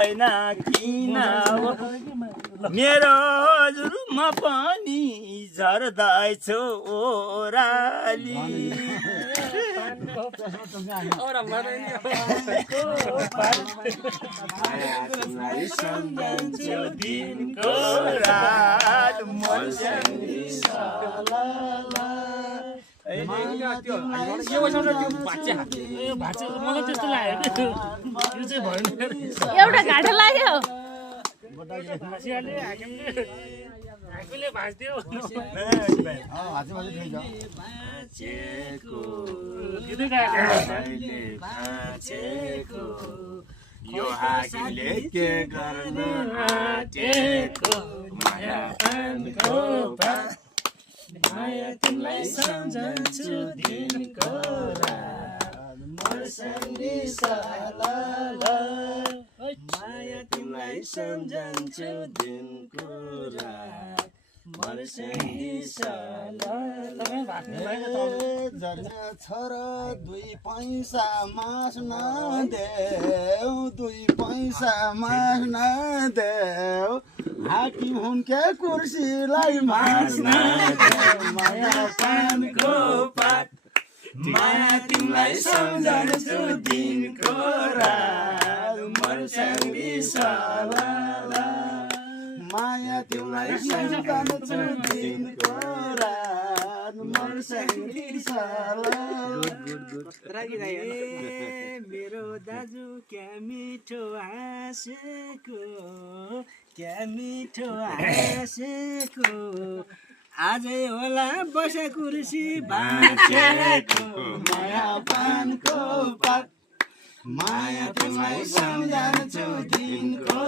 होइन किन हो मेरो हजुरमा पनि झर्दैछ ओराली सम्झन्छु दिनको रात मनसँगै एउटा घाटा लाग्यो यो हाकीले के गर्न आँटेको माया पानको पात माया तिमीलाई सम्झन्छु दिनको रात मर्सँगै सालालाई माया तिमीलाई सम्झन्छु दिनको रात मर्सँगै सालालाई झर्ने छोरा 2 पैसा मास्न देऊ 2 पैसा मास्न देऊ हाकिम हुन्के कुर्सीलाई मास्न देऊ माया पानको पात माया तिमीलाई सम्झन्छु दिनको रात मर्सँगै सालालाई माया तिमीलाई सम्झन्छु दिनको रात मर्सँगै सालालाई मेरो दाजु क्या मिठो हाँसेको क्या मिठो हाँसेको आजै होला बसे कुर्सी बाँचेको माया पानको पात माया तिमीलाई सम्झन्छु दिनको